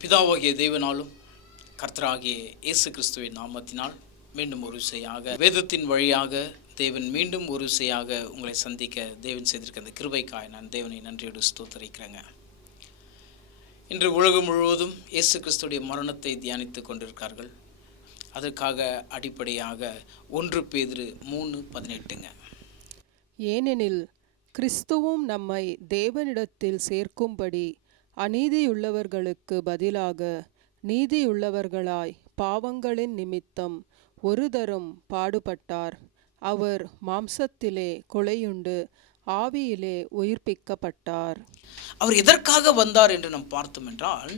பிதாவாகிய தேவனாலும் கர்த்தராகிய இயேசு கிறிஸ்துவின் நாமத்தினால் மீண்டும் ஒரு விசையாக வேதத்தின் வழியாக தேவன் மீண்டும் ஒரு விசையாக உங்களை சந்திக்க தேவன் செய்திருக்க அந்த கிருபைக்காய் நான் தேவனை நன்றியோடு ஸ்தோத்திரிக்கிறேங்க. இன்று உலகம் முழுவதும் இயேசு கிறிஸ்துடைய மரணத்தை தியானித்து கொண்டிருக்கார்கள். அதற்காக அடிப்படையாக 1 பேதுரு 3:18. ஏனெனில் கிறிஸ்துவும் நம்மை தேவனிடத்தில் சேர்க்கும்படி அநீதியுள்ளவர்களுக்கு பதிலாக நீதியுள்ளவர்களாய் பாவங்களின் நிமித்தம் ஒரு தரம் பாடுபட்டார். அவர் மாம்சத்திலே கொலையுண்டு ஆவியிலே உயிர்ப்பிக்கப்பட்டார். அவர் எதற்காக வந்தார் என்று நாம் பார்த்தோம் என்றால்,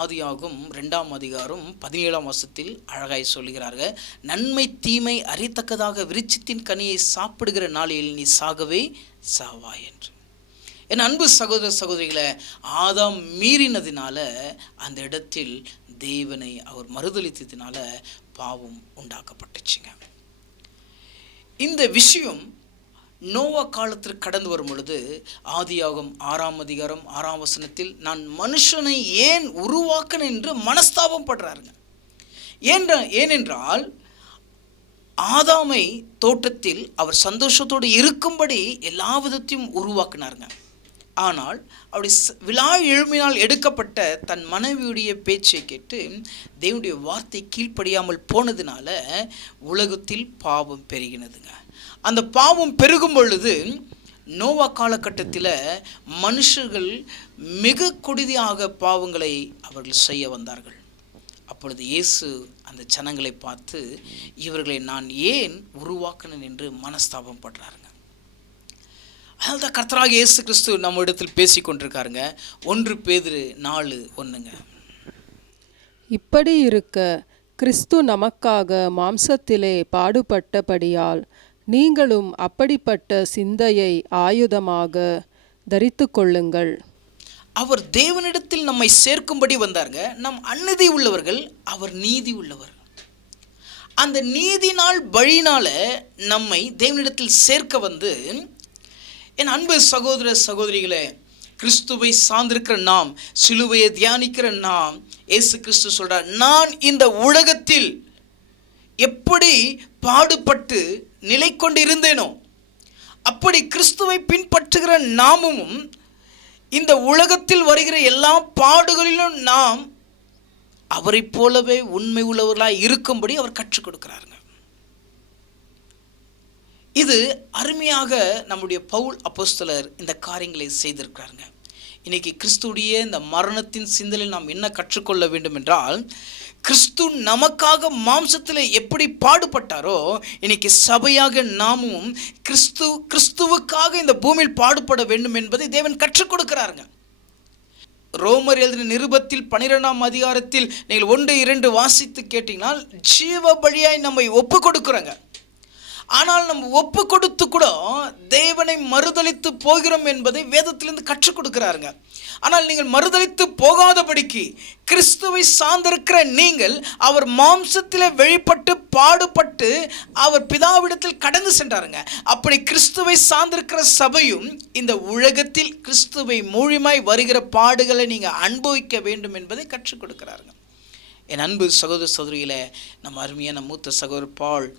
ஆதியாகும் 2:17 அழகாய் சொல்கிறார்கள், நன்மை தீமை அறியத்தக்கதாக விருட்சத்தின் கனியை சாப்பிடுகிற நாளில் நீ சாகவே சாவாய் என்று. என் அன்பு சகோதர சகோதரிகளை, ஆதாம் மீறினதினால அந்த இடத்தில் தேவனை அவர் மறுதலித்ததினால பாவம் உண்டாக்கப்பட்டுச்சுங்க. இந்த விஷயம் நோவா காலத்திற்கு கடந்து வரும் பொழுது ஆதியாகம் 6:6 நான் மனுஷனை ஏன் உருவாக்கினேன் என்று மனஸ்தாபம் படுறாருங்க. ஏனென்றால் ஆதாமை தோட்டத்தில் அவர் சந்தோஷத்தோடு இருக்கும்படி எல்லா விதத்தையும் உருவாக்கினாருங்க. ஆனால் அவருடைய விழா எழுமினால் எடுக்கப்பட்ட தன் மனைவியுடைய பேச்சை கேட்டு தேவனுடைய வார்த்தை கீழ்ப்படியாமல் போனதுனால உலகத்தில் பாவம் பெருகினதுங்க. அந்த பாவம் பெருகும் பொழுது நோவா காலகட்டத்தில் மனுஷர்கள் மிக கொடிதாக பாவங்களை அவர்கள் செய்ய வந்தார்கள். அப்பொழுது இயேசு அந்த ஜனங்களை பார்த்து இவர்களை நான் ஏன் உருவாக்கினேன் என்று மனஸ்தாபம் படுறாருங்க. அதனால தான் கர்த்தராகிய இயேசு கிறிஸ்து நம்ம இடத்தில் பேசி கொண்டிருக்காருங்க. 1 பேதுரு 4:1. இப்படி இருக்க கிறிஸ்து நமக்காக மாம்சத்திலே பாடுபட்டபடியால் நீங்களும் அப்படிப்பட்ட சிந்தையை ஆயுதமாக தரித்து கொள்ளுங்கள். அவர் தேவனிடத்தில் நம்மை சேர்க்கும்படி வந்தாருங்க. நம் அநீதி உள்ளவர்கள், அவர் நீதி உள்ளவர். அந்த நீதினால் வழியினால நம்மை தேவனிடத்தில் சேர்க்க வந்து, என் அன்பு சகோதர சகோதரிகளே, கிறிஸ்துவை சார்ந்திருக்கிற நாம், சிலுவையை தியானிக்கிற நாம், இயேசு கிறிஸ்து சொல்றார், நான் இந்த உலகத்தில் எப்படி பாடுபட்டு நிலை கொண்டு இருந்தேனோ அப்படி கிறிஸ்துவை பின்பற்றுகிற நாமும் இந்த உலகத்தில் வருகிற எல்லா பாடுகளிலும் நாம் அவரை போலவே உண்மை உள்ளவர்களாய் இருக்கும்படி அவர் கற்றுக் கொடுக்கிறாருங்க. இது அருமையாக நம்முடைய பவுல் அப்போஸ்தலர் இந்த காரியங்களை செய்திருக்கிறாருங்க. இன்னைக்கு கிறிஸ்துடைய இந்த மரணத்தின் சிந்தனையில் நாம் என்ன கற்றுக்கொள்ள வேண்டும் என்றால், கிறிஸ்து நமக்காக மாம்சத்தில் எப்படி பாடுபட்டாரோ இன்னைக்கு சபையாக நாமும் கிறிஸ்துவுக்காக இந்த பூமியில் பாடுபட வேண்டும் என்பதை தேவன் கற்றுக் கொடுக்கிறாருங்க. ரோமர் எழுதின நிருபத்தில் 12 நீங்கள் 1-2 வாசித்து கேட்டீங்கன்னா, ஜீவ பலியாய் நம்மை ஒப்பு கொடுக்குறோங்க. ஆனால் நம்ம ஒப்பு கொடுத்து கூட தேவனை மறுதலித்து போகிறோம் என்பதை வேதத்திலிருந்து கற்றுக் கொடுக்கிறாருங்க. ஆனால் நீங்கள் மறுதலித்து போகாதபடிக்கு கிறிஸ்துவை சார்ந்திருக்கிற நீங்கள் அவர் மாம்சத்தில் வெளிப்பட்டு பாடுபட்டு அவர் பிதாவிடத்தில் கடந்து சென்றாருங்க. அப்படி கிறிஸ்துவை சார்ந்திருக்கிற சபையும் இந்த உலகத்தில் கிறிஸ்துவை மூலியமாய் வருகிற பாடுகளை நீங்கள் அனுபவிக்க வேண்டும் என்பதை கற்றுக் கொடுக்கிறாருங்க. என் அன்பு சகோதர சகோதரிகளே, நம்ம அருமையான மூத்த சகோதரர் பால்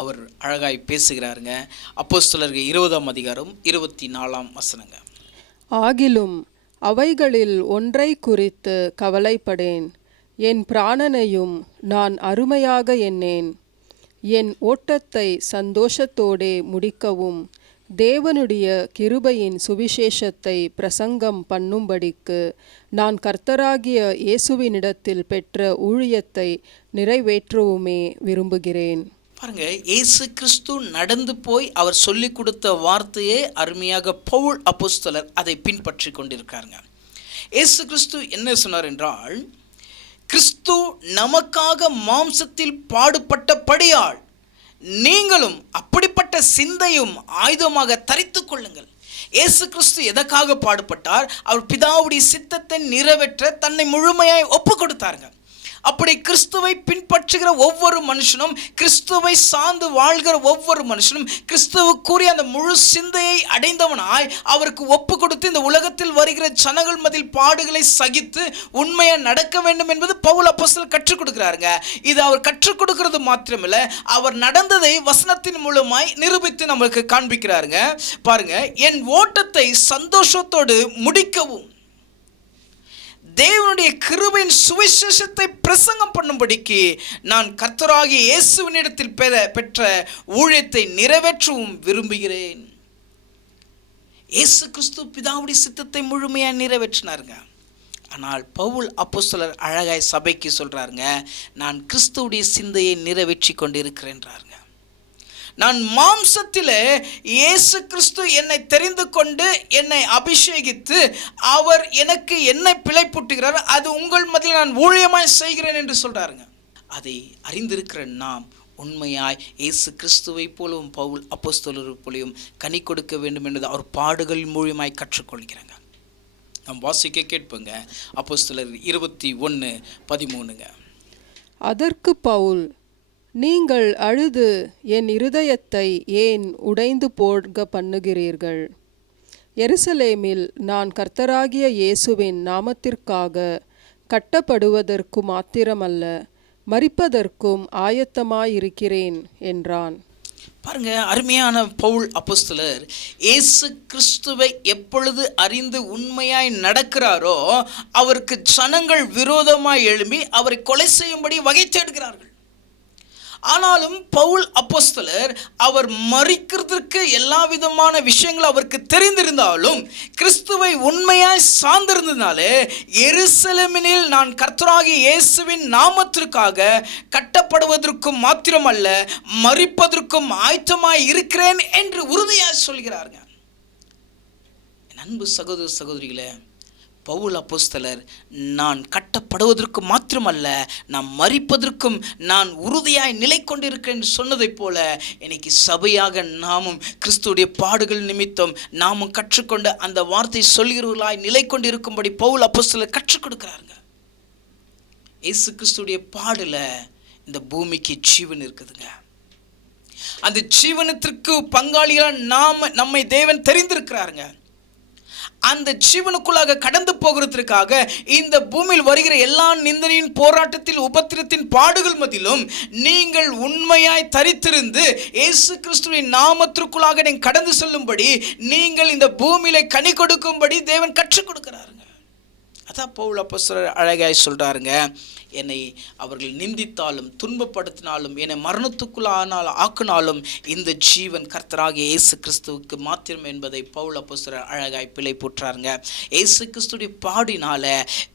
அவர் அழகாய் பேசுகிறாருங்க. அப்போஸ்தலர்கள் 20:24. ஆகிலும் அவைகளில் ஒன்றை குறித்து கவலைப்படேன், என் பிராணனையும் நான் அருமையாக எண்ணேன். என் ஓட்டத்தை சந்தோஷத்தோடே முடிக்கவும் தேவனுடைய கிருபையின் சுவிசேஷத்தை பிரசங்கம் பண்ணும்படிக்கு நான் கர்த்தராகிய இயேசுவினிடத்தில் பெற்ற ஊழியத்தை நிறைவேற்றவுமே விரும்புகிறேன். பாருங்க, இயேசு கிறிஸ்து நடந்து போய் அவர் சொல்லி கொடுத்த வார்த்தையே அருமையாக பவுல் அப்போஸ்தலர் அதை பின்பற்றி கொண்டிருக்காருங்க. இயேசு கிறிஸ்து என்ன சொன்னார் என்றால், கிறிஸ்து நமக்காக மாம்சத்தில் பாடுபட்டபடியால் நீங்களும் அப்படிப்பட்ட சிந்தையும் ஆயுதமாக தரித்து கொள்ளுங்கள். இயேசு கிறிஸ்து எதற்காக பாடுபட்டார்? அவர் பிதாவுடைய சித்தத்தை நிறைவேற்ற தன்னை முழுமையாய் ஒப்பு கொடுத்தாருங்க. அப்படி கிறிஸ்துவை பின்பற்றுகிற ஒவ்வொரு மனுஷனும், கிறிஸ்துவை சார்ந்து வாழ்கிற ஒவ்வொரு மனுஷனும் கிறிஸ்துவுக்குரிய அந்த முழு சிந்தையை அடைந்தவனாய் அவருக்கு ஒப்பு கொடுத்து இந்த உலகத்தில் வருகிற ஜனங்கள் மத்தியில் பாடுகளை சகித்து உண்மையா நடக்க வேண்டும் என்பது பவுல் அப்போஸ்தலர் கற்றுக் கொடுக்கிறாருங்க. இது அவர் கற்றுக் கொடுக்கிறது மாத்திரமில்ல, அவர் நடந்ததை வசனத்தின் மூலமாய் நிரூபித்து நம்மளுக்கு காண்பிக்கிறாருங்க. பாருங்க, என் ஓட்டத்தை சந்தோஷத்தோடு முடிக்கவும் தேவனுடைய கிருபையின் சுவிசேஷத்தை பிரசங்கம் பண்ணும்படிக்கு நான் கர்த்தராகிய இயேசுவினிடத்தில் பெற்ற ஊழியத்தை நிறைவேற்றவும் விரும்புகிறேன். இயேசு கிறிஸ்து பிதாவுடைய சித்தத்தை முழுமையாக நிறைவேற்றினாருங்க. ஆனால் பவுல் அப்போஸ்தலர் அழகாய் சபைக்கு சொல்றாருங்க, நான் கிறிஸ்துவுடைய சிந்தையை நிறைவேற்றி கொண்டிருக்கிறேன்றாருங்க. நான் மாம்சத்திலே இயேசு கிறிஸ்து என்னை தெரிந்து கொண்டு என்னை அபிஷேகித்து அவர் எனக்கு என்னை பிழைப்புட்டுகிறார், அது உங்கள் மத்தியில் நான் ஊழியமாய் செய்கிறேன் என்று சொல்றாருங்க. அதை அறிந்திருக்கிற நாம் உண்மையாய் இயேசு கிறிஸ்துவை போலவும் பவுல் அப்போஸ்தலரை போலவும் கனி கொடுக்க வேண்டும் என்பது அவர் பாடுகள் மூலியமாய் கற்றுக்கொள்கிறாங்க. நாம் வாசிக்க கேட்போங்க. அப்போஸ்தலர் 21:13. அதற்கு பவுல், நீங்கள் அழுது என் இருதயத்தை ஏன் உடைந்து போக பண்ணுகிறீர்கள்? எருசலேமில் நான் கர்த்தராகிய இயேசுவின் நாமத்திற்காக கட்டப்படுவதற்கு மாத்திரமல்ல, மரிப்பதற்கும் ஆயத்தமாயிருக்கிறேன் என்றான். பாருங்க, அருமையான பவுல் அப்போஸ்தலர் இயேசு கிறிஸ்துவை எப்பொழுது அறிந்து உண்மையாய் நடக்கிறாரோ அவருக்கு ஜனங்கள் விரோதமாய் எழும்பி அவரை கொலை செய்யும்படி வகை தேடுகிறார்கள். ஆனாலும் பவுல் அப்போஸ்தலர் அவர் மரிக்கிறதுக்கு எல்லா விதமான விஷயங்கள் அவருக்கு தெரிந்திருந்தாலும் கிறிஸ்துவை உண்மையாய் சார்ந்திருந்ததுனாலே, எருசலேமில் நான் கர்த்தராகிய இயேசுவின் நாமத்திற்காக கட்டப்படுவதற்கும் மாத்திரமல்ல மரிப்பதற்கும் ஆயத்தமாய் இருக்கிறேன் என்று உறுதியாய் சொல்கிறார்கள். அன்பு சகோதர சகோதரிகளே, பவுல் அப்போஸ்தலர் நான் கட்டப்படுவதற்கு மாத்திரமல்ல நான் மரிப்பதற்கும் நான் உறுதியாய் நிலை கொண்டிருக்கிறேன் சொன்னதைப் போல இன்னைக்கு சபையாக நாமும் கிறிஸ்துடைய பாடுகள் நிமித்தம் நாமும் கற்றுக்கொண்ட அந்த வார்த்தை சொல்கிறவர்களாய் நிலை கொண்டிருக்கும்படி பவுல் அப்போஸ்தலர் கற்றுக் கொடுக்கிறாருங்க. இயேசு கிறிஸ்துடைய பாடுல இந்த பூமிக்கு ஜீவன் இருக்குதுங்க. அந்த ஜீவனத்திற்கு பங்காளிகளாக நம்மை தேவன் தெரிந்திருக்கிறாருங்க. அந்த ஜீவனுக்குள்ளாக கடந்து போகிறதுக்காக இந்த பூமியில் வருகிற எல்லா நிந்தனையின் போராட்டத்தில் உபத்திரத்தின் பாடுகள் மத்தியிலும் நீங்கள் உண்மையாய் தரித்திருந்து இயேசு கிறிஸ்துவின் நாமத்திற்குள்ளாக நீங்கள் கடந்து செல்லும்படி நீங்கள் இந்த பூமியில கனி கொடுக்கும்படி தேவன் கற்றுக் கொடுக்கிறாருங்க. அதான் பவுல் அப்போஸ்தலர் அழகாய் சொல்றாருங்க, என்னை அவர்கள் நிந்தித்தாலும் துன்பப்படுத்தினாலும் என்னை மரணத்துக்குள்ளானால் ஆக்கினாலும் இந்த ஜீவன் கர்த்தராகிய இயேசு கிறிஸ்துவுக்கு மாத்திரம் என்பதை பவுல் அப்போஸ்தலர் அழகாய் பிழை போற்றாருங்க. இயேசு கிறிஸ்துடைய பாடினால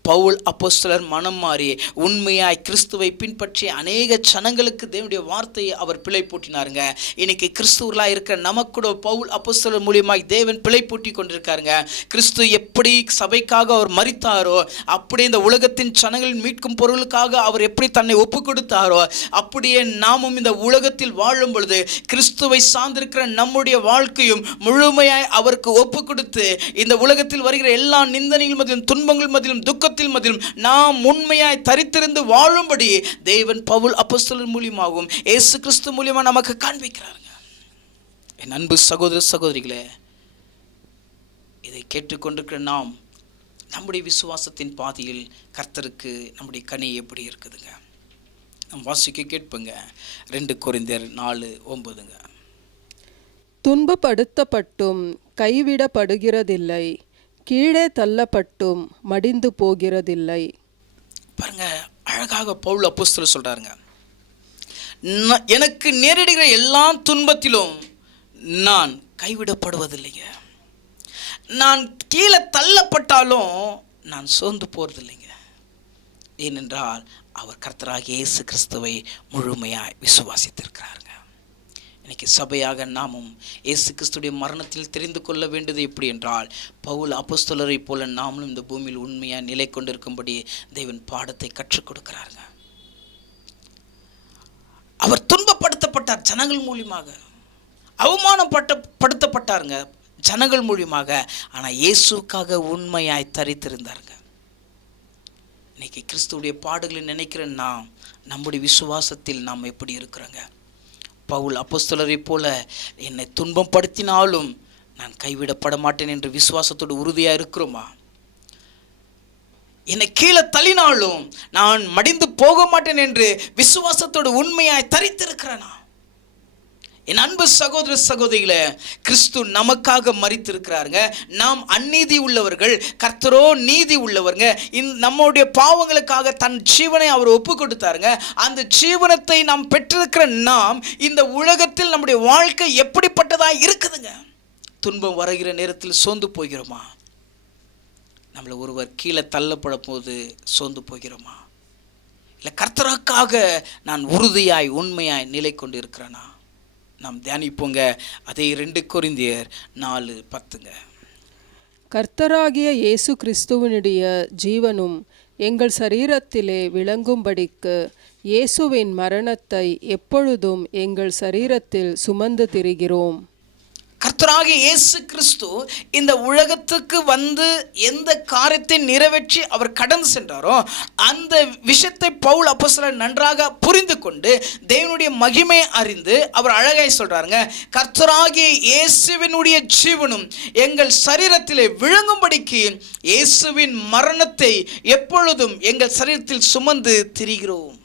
பவுல் அப்போஸ்தலர் மனம் மாறி உண்மையாய் கிறிஸ்துவை பின்பற்றி அநேக ஜனங்களுக்கு தேவனுடைய வார்த்தையை அவர் பிழை போட்டினாருங்க. இன்னைக்கு கிறிஸ்துவர்களாக இருக்கிற நமக்கூட பவுல் அப்போஸ்தலர் மூலியமாய் தேவன் பிழை போட்டி கொண்டிருக்காருங்க. கிறிஸ்து எப்படி சபைக்காக அவர் மரித்தாரோ அப்படியே இந்த உலகத்தின் ஜனங்களின் மீட்கும் பொருள் அவர் எப்படி தன்னை ஒப்பு கொடுத்தாரோ அப்படியே நாமும் இந்த உலகத்தில் வாழும் பொழுது கிறிஸ்துவை சார்ந்திருக்கிற நம்முடைய வாழ்க்கையும் முழுமையாய் அவருக்கு ஒப்பு கொடுத்து இந்த உலகத்தில் வருகிற எல்லா நிந்தனைகள் மத்தியிலும் துன்பங்கள் மத்தியிலும் துக்கத்தில் மத்தியிலும் நாம் உண்மையாய் தரித்திருந்து வாழும்படி தேவன் பவுல் அப்போஸ்தலர் மூலியமாகவும் இயேசு கிறிஸ்து மூலியமா நமக்கு காண்பிக்கிறாருங்க. என் அன்பு சகோதர சகோதரிகளே, இதை கேட்டுக்கொண்டிருக்கிற நாம் நம்முடைய விசுவாசத்தின் பாதையில் கர்த்தருக்கு நம்முடைய கனி எப்படி இருக்குதுங்க? நம் வாசிக்க கேட்போங்க. 2 கொரிந்தியர் 4:9. துன்பப்படுத்தப்பட்டும் கைவிடப்படுகிறதில்லை, கீழே தள்ளப்பட்டும் மடிந்து போகிறதில்லை. பாருங்க, அழகாக பவுல் அப்போஸ்தலர் சொல்றாருங்க, எனக்கு நேரிடுகிற எல்லா துன்பத்திலும் நான் கைவிடப்படுவதில்லைங்க. நான் கீழே தள்ளப்பட்டாலும் நான் சோர்ந்து போறதில்லைங்க. ஏனென்றால் அவர் கர்த்தராகிய இயேசு கிறிஸ்துவை முழுமையாய் விசுவாசித்திருக்கிறாருங்க. இன்னைக்கு சபையாக நாமும் இயேசு கிறிஸ்துடைய மரணத்தில் தெரிந்து கொள்ள வேண்டியது எப்படி என்றால், பவுல் அப்போஸ்தலரை போல நாமளும் இந்த பூமியில் உண்மையாக நிலை கொண்டிருக்கும்படி தேவன் பாடத்தை கற்றுக் கொடுக்கிறாருங்க. அவர் துன்பப்படுத்தப்பட்டார் ஜனங்கள் மூலியமாக, அவமானப்படுத்தப்பட்டாருங்க ஜனங்கள் மூலியமாக. ஆனால் இயேசுக்காக உண்மையாய் தரித்திருந்தாருங்க. இன்னைக்கு கிறிஸ்துவுடைய பாடுகளை நினைக்கிற நம்முடைய விசுவாசத்தில் நாம் எப்படி இருக்கிறோங்க? பவுல் அப்போஸ்தலரை போல என்னை துன்பம் படுத்தினாலும் நான் கைவிடப்பட மாட்டேன் என்று விசுவாசத்தோடு உறுதியாக இருக்கிறோமா? என்னை கீழே தள்ளினாலும் நான் மடிந்து போக மாட்டேன் என்று விசுவாசத்தோடு உண்மையாய் தரித்திருக்கிறேனா? என் அன்பு சகோதர சகோதரிகளே, கிறிஸ்து நமக்காக மரித்திருக்கிறாருங்க. நாம் அநீதி உள்ளவர்கள், கர்த்தரோ நீதி உள்ளவருங்க. நம்முடைய பாவங்களுக்காக தன் ஜீவனை அவர் ஒப்பு கொடுத்தாருங்க. அந்த ஜீவனத்தை நாம் பெற்றிருக்கிற நாம் இந்த உலகத்தில் நம்முடைய வாழ்க்கை எப்படிப்பட்டதா இருக்குதுங்க? துன்பம் வருகிற நேரத்தில் சோர்ந்து போகிறோமா? நம்மளை ஒருவர் கீழே தள்ளப்பட போது சோர்ந்து போகிறோமா? இல்லை கர்த்தருக்காக நான் உறுதியாய் உண்மையாய் நிலை கொண்டு இருக்கிறேனா? நாம் தியானிப்போங்க. அதே 2 கொரிந்தியர் 4:10. கர்த்தராகிய இயேசு கிறிஸ்துவனுடைய ஜீவனும் எங்கள் சரீரத்திலே விளங்கும்படிக்கு இயேசுவின் மரணத்தை எப்பொழுதும் எங்கள் சரீரத்தில் சுமந்து திரிகிறோம். கர்த்தராகிய இயேசு கிறிஸ்து இந்த உலகத்துக்கு வந்து எந்த காரியத்தை நிறைவேற்றி அவர் கடந்து சென்றாரோ அந்த விஷயத்தை பவுல் அப்போஸ்தலர் நன்றாக புரிந்து கொண்டு தேவனுடைய மகிமை அறிந்து அவர் அழகாய் சொல்றாருங்க, கர்த்தராகிய இயேசுவினுடைய ஜீவனும் எங்கள் சரீரத்திலே விளங்கும்படிக்கு இயேசுவின் மரணத்தை எப்பொழுதும் எங்கள் சரீரத்தில் சுமந்து திரிகிறோம்.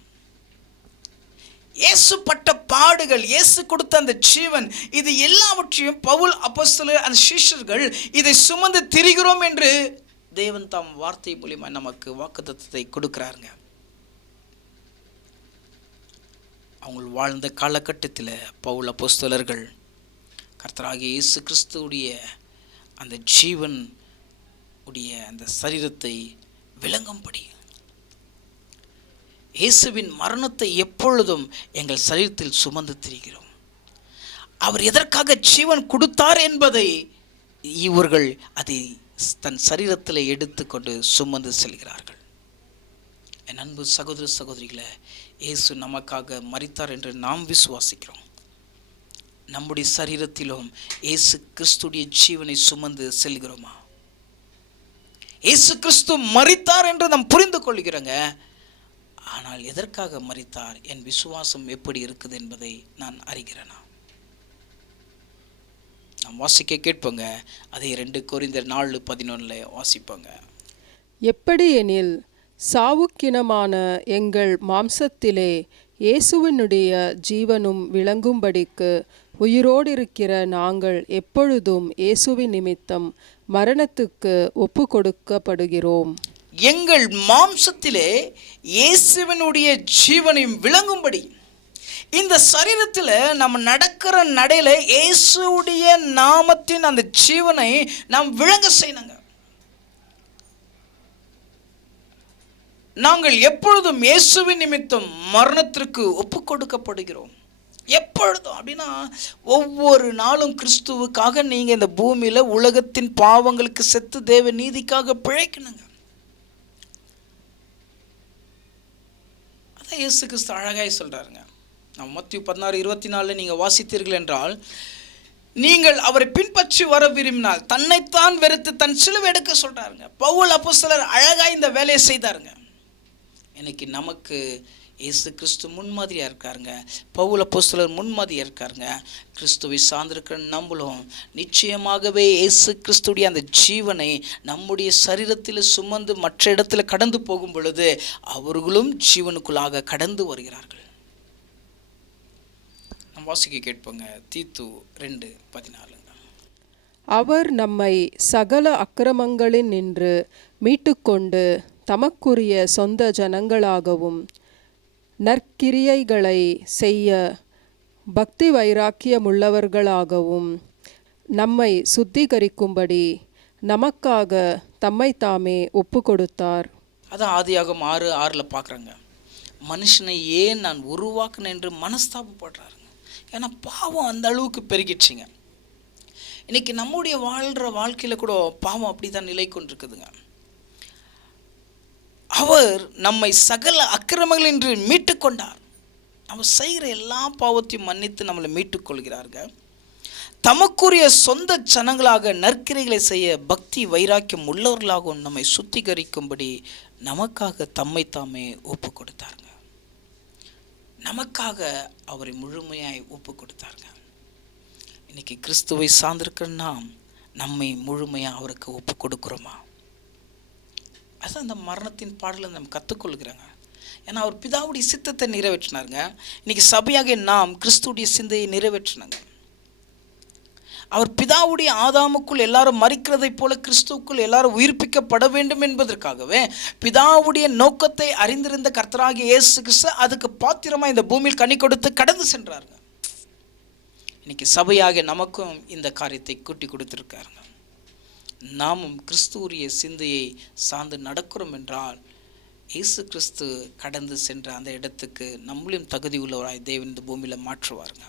இயேசு பட்ட பாடுகள், இயேசு கொடுத்த அந்த ஜீவன், இது எல்லாவற்றையும் பவுல் அப்போஸ்தலர் அந்த சீஷர்கள் இதை சுமந்து திரிகிறோம் என்று தேவன் தாம் வார்த்தை மூலமா நமக்கு வாக்குத்தத்தத்தை கொடுக்கிறாருங்க. அவங்க வாழ்ந்த காலகட்டத்தில் பவுல் அப்போஸ்தலர்கள் கர்த்தராகிய இயேசு கிறிஸ்துவுடைய அந்த ஜீவன் உடைய அந்த சரீரத்தை விளங்கும்படி இயேசுவின் மரணத்தை எப்பொழுதும் எங்கள் சரீரத்தில் சுமந்து திரிகிறோம். அவர் எதற்காக ஜீவன் கொடுத்தார் என்பதை இவர்கள் அதை தன் சரீரத்தில் எடுத்துக்கொண்டு சுமந்து செல்கிறார்கள். என் அன்பு சகோதர சகோதரிகளை, இயேசு நமக்காக மரித்தார் என்று நாம் விசுவாசிக்கிறோம். நம்முடைய சரீரத்திலும் இயேசு கிறிஸ்துடைய ஜீவனை சுமந்து செல்கிறோமா? இயேசு கிறிஸ்து மரித்தார் என்று நாம் புரிந்து கொள்கிறோங்க. ஆனால் எதற்காக மரித்தார், என் விசுவாசம் எப்படி இருக்குது என்பதை நான் அறிகிறேனா? நாம் வாசிக்க கேட்போங்க. அதே 2 கொரிந்தியர் 4:11 வாசிப்போங்க. எப்படி எனில் சாவுக்கினமான எங்கள் மாம்சத்திலே இயேசுவினுடைய ஜீவனும் விளங்கும்படிக்கு உயிரோடிருக்கிற நாங்கள் எப்பொழுதும் இயேசுவின் நிமித்தம் மரணத்துக்கு ஒப்பு கொடுக்கப்படுகிறோம். எங்கள் மாம்சத்திலே இயேசுவினுடைய ஜீவனையும் விளங்கும்படி, இந்த சரீரத்தில் நம்ம நடக்கிற நடையில இயேசுடைய நாமத்தின் அந்த ஜீவனை நாம் விளங்க செய்யணுங்க. நாங்கள் எப்பொழுதும் இயேசுவின் நிமித்தம் மரணத்திற்கு ஒப்பு கொடுக்கப்படுகிறோம். எப்பொழுதும் அப்படின்னா ஒவ்வொரு நாளும் கிறிஸ்துவுக்காக நீங்கள் இந்த பூமியில் உலகத்தின் பாவங்களுக்கு செத்து தேவ நீதிக்காக பிழைக்கணுங்க. அதான் இயேசு கிறிஸ்து அழகாய் சொல்கிறாருங்க. நம்ம மத்தேயு 16:24 நீங்கள் வாசித்தீர்கள் என்றால், நீங்கள் அவரை பின்பற்றி வர விரும்பினால் தன்னைத்தான் வெறுத்து தன் சிலுவை எடுக்க சொல்கிறாருங்க. பவுல் அப்போஸ்தலர் அழகாய் இந்த வேலையை செய்தாருங்க. இன்னைக்கு நமக்கு இயேசு கிறிஸ்து முன்மாதிரியாக இருக்காருங்க. பவுல் அப்போஸ்தலர் முன்மாதிரியாக இருக்காருங்க. கிறிஸ்துவை சார்ந்திருக்கிற நம்மளும் நிச்சயமாகவே இயேசு கிறிஸ்துடைய அந்த ஜீவனை நம்முடைய சரீரத்தில் சுமந்து மற்ற இடத்துல கடந்து போகும் பொழுது அவர்களும் ஜீவனுக்குள்ளாக கடந்து வருகிறார்கள். நம்ம வாசிக்க கேட்போங்க. தீத்து 2:14. அவர் நம்மை சகல அக்கிரமங்களின் நின்று மீட்டுக்கொண்டு தமக்குரிய சொந்த ஜனங்களாகவும் நற்கிரியைகளை செய்ய பக்தி வைராக்கியமுள்ளவர்களாகவும் நம்மை சுத்திகரிக்கும்படி நமக்காக தம்மை தாமே ஒப்பு கொடுத்தார். அதான் ஆதியாகமம் 6:6 பார்க்குறாங்க. மனுஷனை ஏன் நான் உருவாக்குனேன் என்று மனஸ்தாபப்படுறாருங்க. ஏன்னா பாவம் அந்த அளவுக்கு பெருகிடுச்சிங்க. இன்னைக்கு நம்முடைய வாழ்கிற வாழ்க்கையில் கூட பாவம் அப்படி தான் நிலை கொண்டிருக்குதுங்க. அவர் நம்மை சகல அக்கிரமங்கள் என்று மீட்டு கொண்டார். நம்ம செய்கிற எல்லா பாவத்தையும் மன்னித்து நம்மளை மீட்டுக்கொள்கிறார்கள். தமக்குரிய சொந்த ஜனங்களாக நற்கிரைகளை செய்ய பக்தி வைராக்கியம் உள்ளவர்களாகவும் நம்மை சுத்திகரிக்கும்படி நமக்காக தம்மை தாமே ஒப்பு கொடுத்தாருங்க. நமக்காக அவரை முழுமையாய் ஒப்பு கொடுத்தாருங்க. இன்னைக்கு கிறிஸ்துவை சார்ந்திருக்கிற நாம் நம்மை முழுமையாக அவருக்கு ஒப்பு கொடுக்குறோமா? அதுதான் அந்த மரணத்தின் பாடலை நம்ம கற்றுக்கொள்கிறோங்க. ஏன்னா அவர் பிதாவுடைய சித்தத்தை நிறைவேற்றினாருங்க. இன்னைக்கு சபையாக நாம் கிறிஸ்துடைய சிந்தையை நிறைவேற்றினாங்க. அவர் பிதாவுடைய ஆதாமுக்குள் எல்லாரும் மரிக்கிறதை போல கிறிஸ்துவுக்குள் எல்லாரும் உயிர்ப்பிக்கப்பட வேண்டும் என்பதற்காகவே பிதாவுடைய நோக்கத்தை அறிந்திருந்த கர்த்தராகிய இயேசு கிறிஸ்து அதுக்கு பாத்திரமாக இந்த பூமியில் கனி கொடுத்து கடந்து சென்றாருங்க. இன்னைக்கு சபையாக நமக்கும் இந்த காரியத்தை கூட்டி கொடுத்துருக்காருங்க. நாமும் கிறிஸ்துவுடைய சிந்தையை சார்ந்து நடக்கிறோம் என்றால் இயேசு கிறிஸ்து கடந்து சென்ற அந்த இடத்துக்கு நம்மளையும் தகுதி உள்ளவராய் தேவன் இந்த பூமியில் மாற்றுவாருங்க.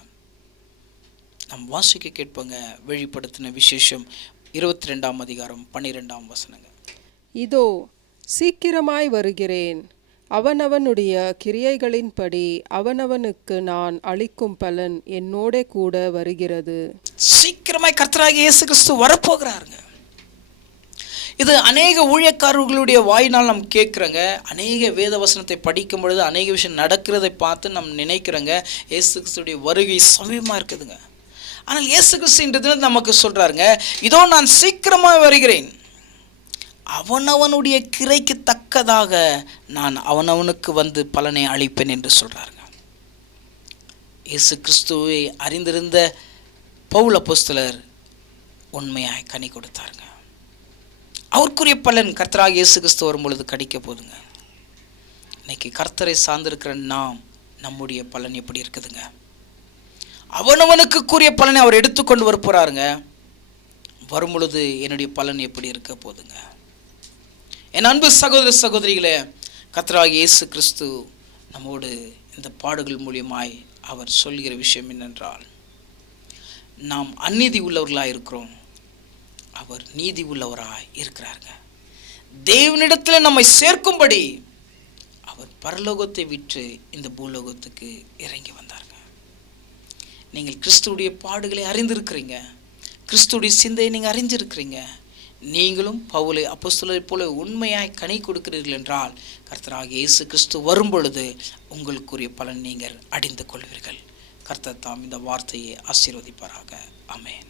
நம் வாசிக்க கேட்போங்க. வெளிப்படுத்தின விசேஷம் 22ஆம் அதிகாரம் 12ஆம் வசனங்க. இதோ சீக்கிரமாய் வருகிறேன், அவனவனுடைய கிரியைகளின்படி அவனவனுக்கு நான் அளிக்கும் பலன் என்னோட கூட வருகிறது. சீக்கிரமாய் கர்த்தராகிய இயேசு கிறிஸ்து வரப்போகிறாருங்க. இது அநேக ஊழியக்காரர்களுடைய வாயினால் நாம் கேட்குறோங்க. அநேக வேத வசனத்தை படிக்கும் பொழுது அநேக விஷயம் நடக்கிறதை பார்த்து நம்ம நினைக்கிறோங்க இயேசு கிறிஸ்துடைய வருகை சமயமாக இருக்குதுங்க. ஆனால் இயேசு கிறிஸ்துன்றது நமக்கு சொல்கிறாருங்க, இதோ நான் சீக்கிரமாக வருகிறேன், அவனவனுடைய கிரைக்கு தக்கதாக நான் அவனவனுக்கு வந்து பலனை அளிப்பேன் என்று சொல்கிறாருங்க. இயேசு கிறிஸ்துவை அறிந்திருந்த பவுல் அப்போஸ்தலர் உண்மையாய் கனி கொடுத்தாருங்க. அவருக்குரிய பலன் கர்த்தராகிய இயேசு கிறிஸ்து வரும் பொழுது கிடைக்க போதுங்க. இன்னைக்கு கர்த்தரை சார்ந்திருக்கிற நாம் நம்முடைய பலன் எப்படி இருக்குதுங்க? அவனவனுக்கு கூறிய பலனை அவர் எடுத்துக்கொண்டு வர போறாருங்க. வரும் பொழுது என்னுடைய பலன் எப்படி இருக்க போதுங்க? என் அன்பு சகோதர சகோதரிகளே, கர்த்தராகிய இயேசு கிறிஸ்து நம்மோடு இந்த பாடுகள் மூலியமாய் அவர் சொல்கிற விஷயம் என்னென்றால், நாம் அநீதி உள்ளவர்களாக இருக்கிறோம், அவர் நீதி உள்ளவராய் இருக்கிறாருங்க. தேவனிடத்தில் நம்மை சேர்க்கும்படி அவர் பரலோகத்தை விட்டு இந்த பூலோகத்துக்கு இறங்கி வந்தாருங்க. நீங்கள் கிறிஸ்துவுடைய பாடுகளை அறிந்திருக்கிறீங்க, கிறிஸ்துவுடைய சிந்தையை நீங்கள் அறிஞ்சிருக்கிறீங்க. நீங்களும் பவுலை அப்போஸ்தலரை போல உண்மையாய் கனி கொடுக்கிறீர்கள் என்றால் கர்த்தராகிய இயேசு கிறிஸ்து வரும் பொழுது உங்களுக்குரிய பலன் நீங்கள் அடைந்து கொள்வீர்கள். கர்த்தர் தாம் இந்த வார்த்தையை ஆசீர்வதிப்பாராக. ஆமென்.